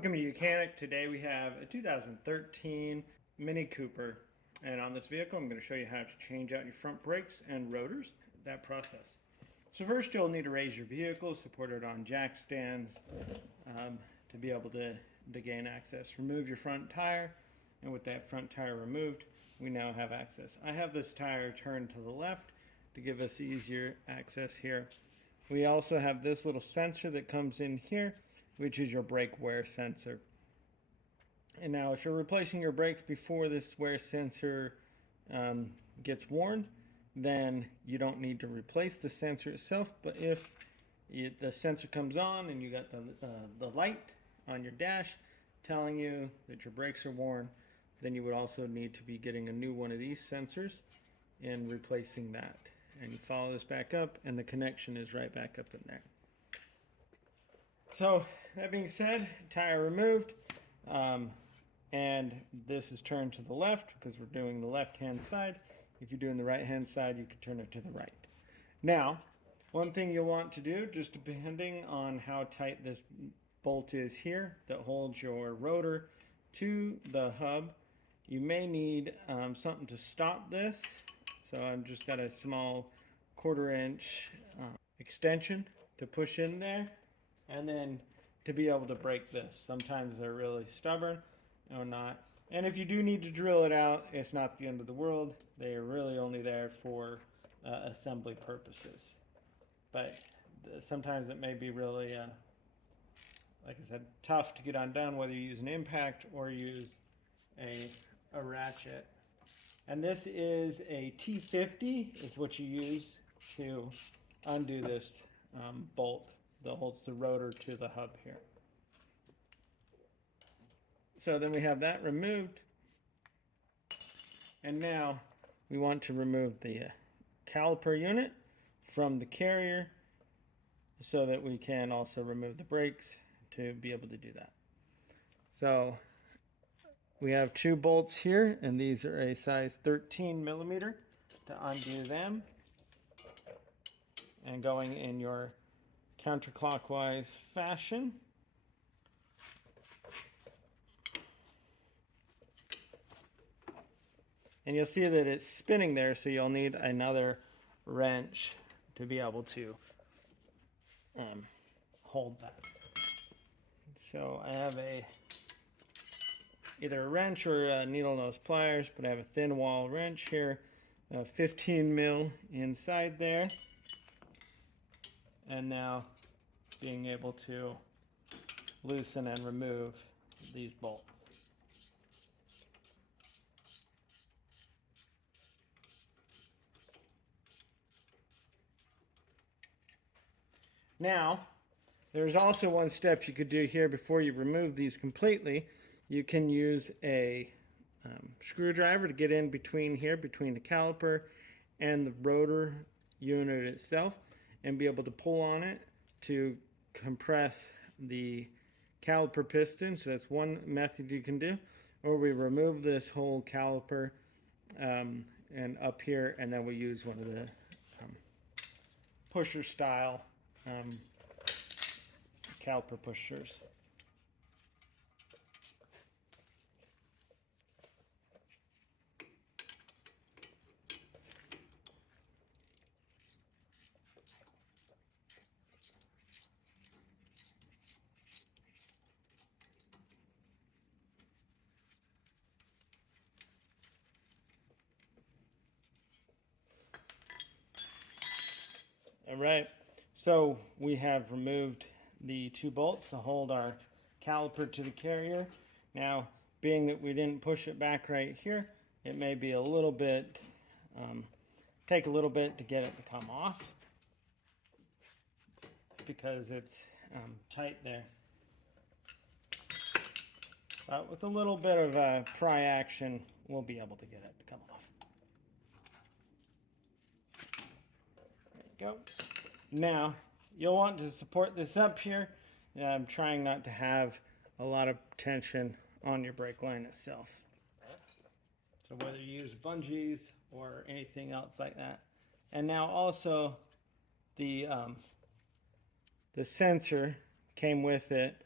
Welcome to Mechanic. Today we have a 2013 Mini Cooper, and on this vehicle I'm going to show you how to change out your front brakes and rotors, that process. So first you'll need to raise your vehicle, support it on jack stands to be able to gain access. Remove your front tire, and with that front tire removed, we now have access. I have this tire turned to the left to give us easier access here. We also have this little sensor that comes in here, which is your brake wear sensor. And now if you're replacing your brakes before this wear sensor gets worn, then you don't need to replace the sensor itself. But if the sensor comes on and you got the light on your dash telling you that your brakes are worn, then you would also need to be getting a new one of these sensors and replacing that. And you follow this back up and the connection is right back up in there. So that being said, tire removed, and this is turned to the left because we're doing the left-hand side. If you're doing the right-hand side, you can turn it to the right. Now, one thing you'll want to do, just depending on how tight this bolt is here that holds your rotor to the hub, you may need something to stop this. So I've just got a small 1/4 inch extension to push in there. And then to be able to break this. Sometimes they're really stubborn or not. And if you do need to drill it out, it's not the end of the world. They are really only there for assembly purposes. But sometimes it may be really, like I said, tough to get undone, whether you use an impact or use a ratchet. And this is a T50 is what you use to undo this bolt that holds the rotor to the hub here. So then we have that removed. And now we want to remove the caliper unit from the carrier so that we can also remove the brakes to be able to do that. So we have 2 bolts here, and these are a size 13 millimeter to undo them. And going in your counterclockwise fashion. And you'll see that it's spinning there, so you'll need another wrench to be able to hold that. So I have either a wrench or needle nose pliers, but I have a thin wall wrench here, 15 mil inside there. And now being able to loosen and remove these bolts. Now, there's also one step you could do here before you remove these completely. You can use a screwdriver to get in between here, between the caliper and the rotor unit itself, and be able to pull on it to compress the caliper piston. So that's one method you can do. Or we remove this whole caliper and up here, and then we use one of the pusher style caliper pushers. All right, so we have removed the 2 bolts to hold our caliper to the carrier. Now, being that we didn't push it back right here, it may be a little bit, take a little bit to get it to come off because it's tight there. But with a little bit of pry action, we'll be able to get it to come off. There you go. Now, you'll want to support this up here. I'm trying not to have a lot of tension on your brake line itself. So whether you use bungees or anything else like that. And now also the sensor came with it,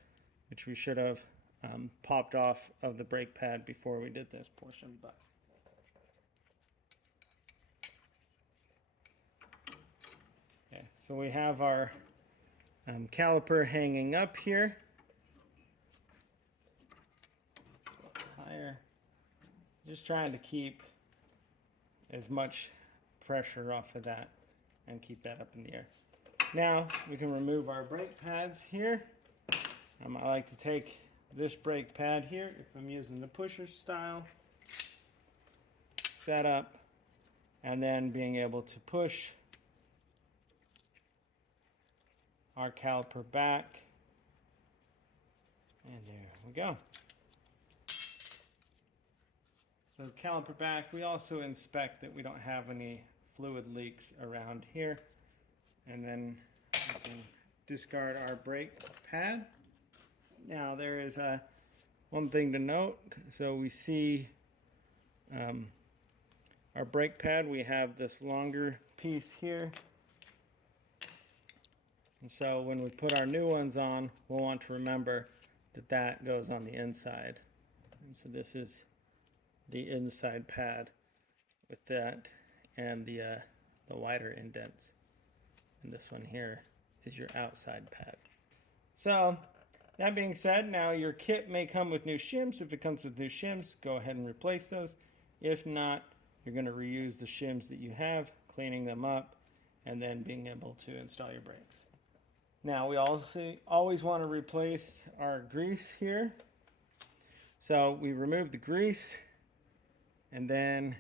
which we should have popped off of the brake pad before we did this portion. But okay, so we have our caliper hanging up here. Higher. Just trying to keep as much pressure off of that and keep that up in the air. Now we can remove our brake pads here. I like to take this brake pad here, if I'm using the pusher style, set up, and then being able to push our caliper back. And there we go. So caliper back, we also inspect that we don't have any fluid leaks around here. And then we can discard our brake pad. Now there is one thing to note. So we see our brake pad, we have this longer piece here. And so when we put our new ones on, we'll want to remember that that goes on the inside. And so this is the inside pad with that and the wider indents. And this one here is your outside pad. So that being said, now your kit may come with new shims. If it comes with new shims, go ahead and replace those. If not, you're going to reuse the shims that you have, cleaning them up, and then being able to install your brakes. Now we also always want to replace our grease here. So we remove the grease and then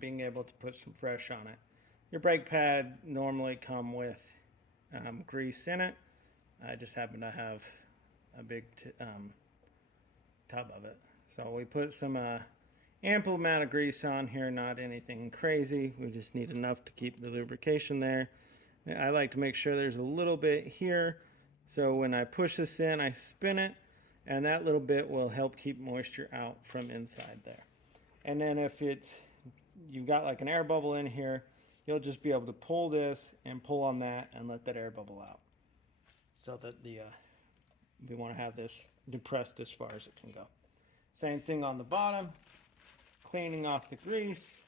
being able to put some fresh on it. Your brake pad normally come with grease in it. I just happen to have a big tub of it. So we put some ample amount of grease on here, not anything crazy. We just need enough to keep the lubrication there. I like to make sure there's a little bit here. So when I push this in, I spin it, and that little bit will help keep moisture out from inside there. And then if you've got like an air bubble in here, you'll just be able to pull this and pull on that and let that air bubble out. So that we want to have this depressed as far as it can go. Same thing on the bottom, cleaning off the grease.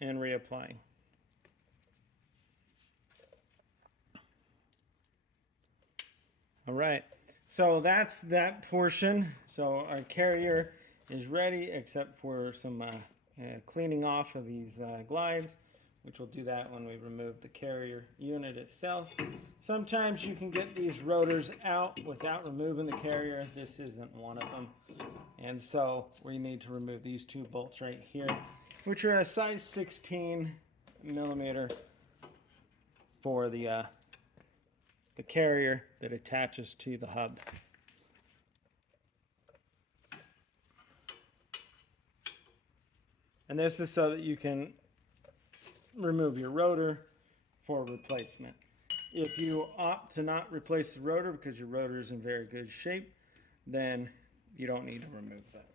And reapplying. All right, so that's that portion. So our carrier is ready except for some cleaning off of these glides, which we'll do that when we remove the carrier unit itself. Sometimes you can get these rotors out without removing the carrier. This isn't one of them. And so we need to remove these two bolts right here, which are a size 16 millimeter for the carrier that attaches to the hub. And this is so that you can remove your rotor for replacement. If you opt to not replace the rotor because your rotor is in very good shape, then you don't need to remove that.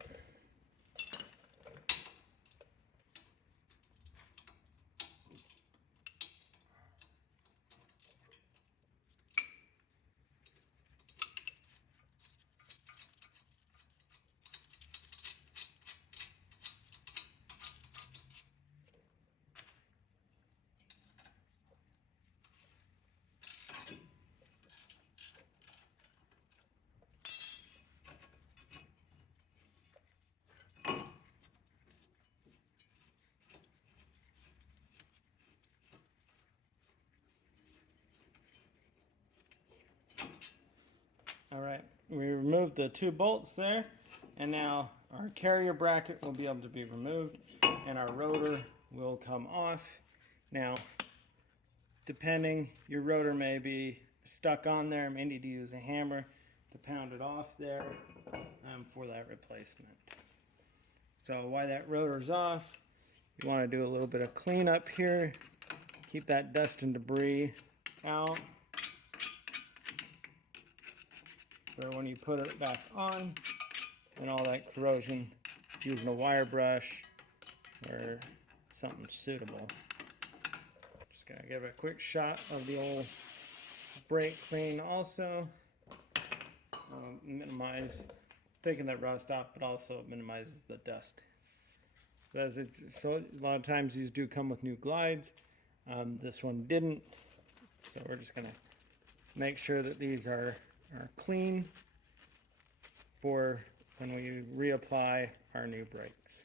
All right, we removed the two bolts there, and now our carrier bracket will be able to be removed, and our rotor will come off. Now, depending, your rotor may be stuck on there, may need to use a hammer to pound it off there for that replacement. So while that rotor's off, you want to do a little bit of cleanup here, keep that dust and debris out. So when you put it back on and all that corrosion, using a wire brush or something suitable Gonna give a quick shot of the old brake clean also. Minimize taking that rust off, but also it minimizes the dust. So a lot of times these do come with new glides. This one didn't, so we're just gonna make sure that these are clean for when we reapply our new brakes.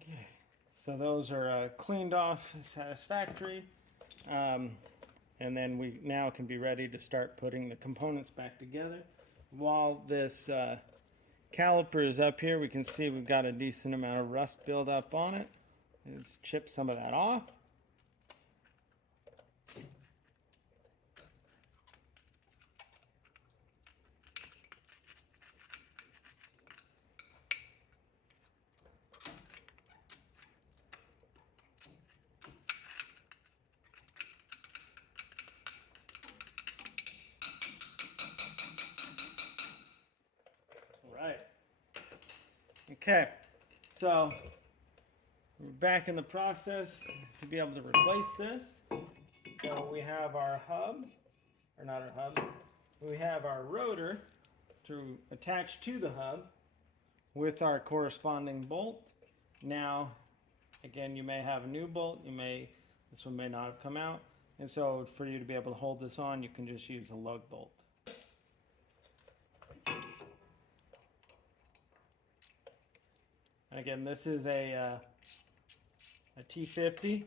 Okay, so those are cleaned off satisfactory. And then we now can be ready to start putting the components back together. While this caliper is up here, we can see we've got a decent amount of rust buildup on it. Let's chip some of that off. Right. Okay, so we're back in the process to be able to replace this. So we have our hub, or not our hub, we have our rotor to attach to the hub with our corresponding bolt. Now, again, you may have a new bolt, this one may not have come out, and so for you to be able to hold this on, you can just use a lug bolt. And again, this is a T50.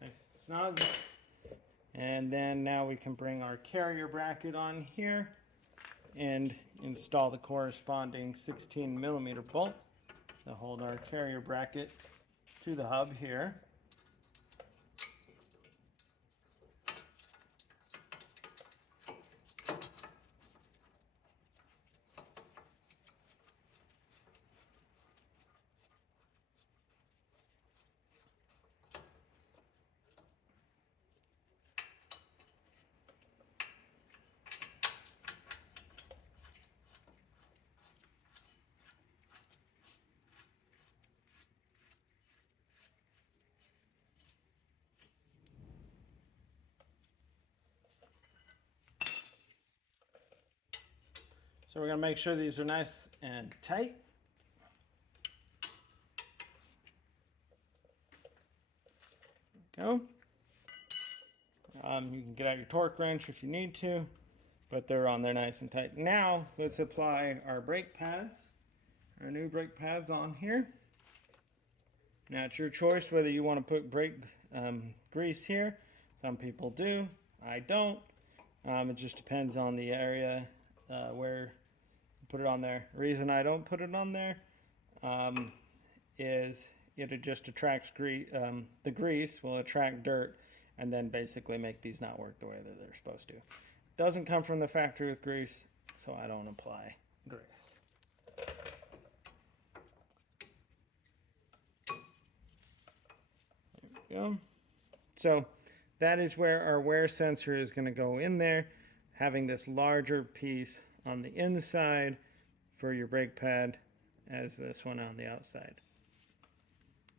Nice and snug. And then now we can bring our carrier bracket on here and install the corresponding 16mm bolt to hold our carrier bracket to the hub here. So we're going to make sure these are nice and tight. Go. You can get out your torque wrench if you need to, but they're on there nice and tight. Now let's apply our brake pads, our new brake pads on here. Now it's your choice whether you want to put brake grease here. Some people do, I don't. It just depends on the area where you put it on there. The reason I don't put it on there is it just attracts grease. The grease will attract dirt and then basically make these not work the way that they're supposed to. Doesn't come from the factory with grease, so I don't apply grease. There we go. So that is where our wear sensor is going to go in there, having this larger piece on the inside for your brake pad as this one on the outside.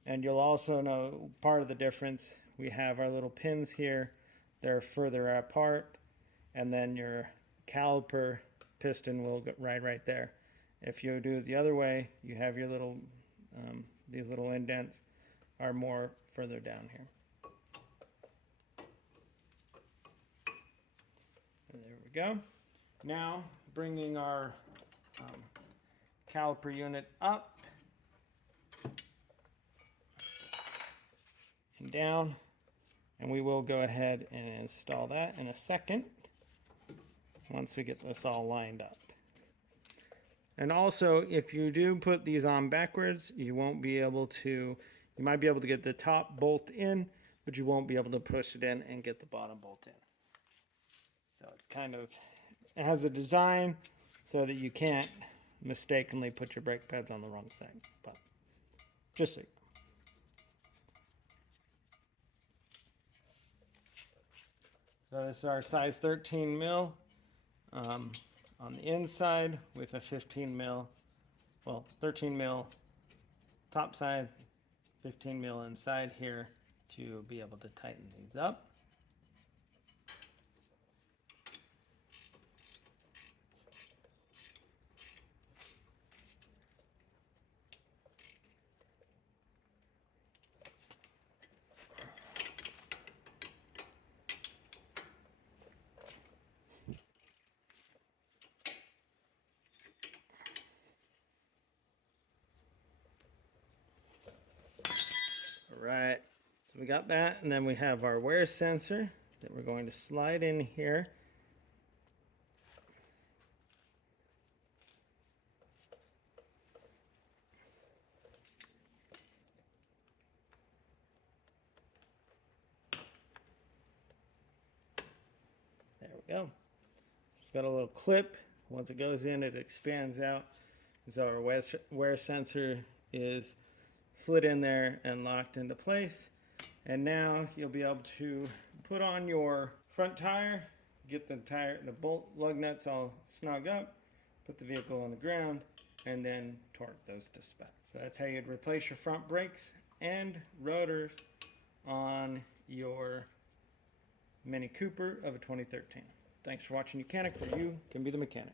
And you'll also know part of the difference. We have our little pins here. They're further apart, and then your caliper piston will go right there. If you do it the other way, you have your little, these little indents are more further down here. And there we go. Now, bringing our caliper unit up and down, and we will go ahead and install that in a second once we get this all lined up. And also, if you do put these on backwards, you won't be able to, you might be able to get the top bolt in, but you won't be able to push it in and get the bottom bolt in. So it's kind of, it has a design so that you can't mistakenly put your brake pads on the wrong side. But just so you know. So this is our size 13 mil on the inside with a 15 mil, well, 13 mil top side, 15 mil inside here to be able to tighten these up. Right, so we got that, and then we have our wear sensor that we're going to slide in here. There we go. It's got a little clip. Once it goes in, it expands out. So our wear sensor is slid in there and locked into place. And now you'll be able to put on your front tire, get the bolt lug nuts all snug up, put the vehicle on the ground, and then torque those to spec. So that's how you'd replace your front brakes and rotors on your Mini Cooper of a 2013. Thanks for watching Mechanic, where you can be the mechanic.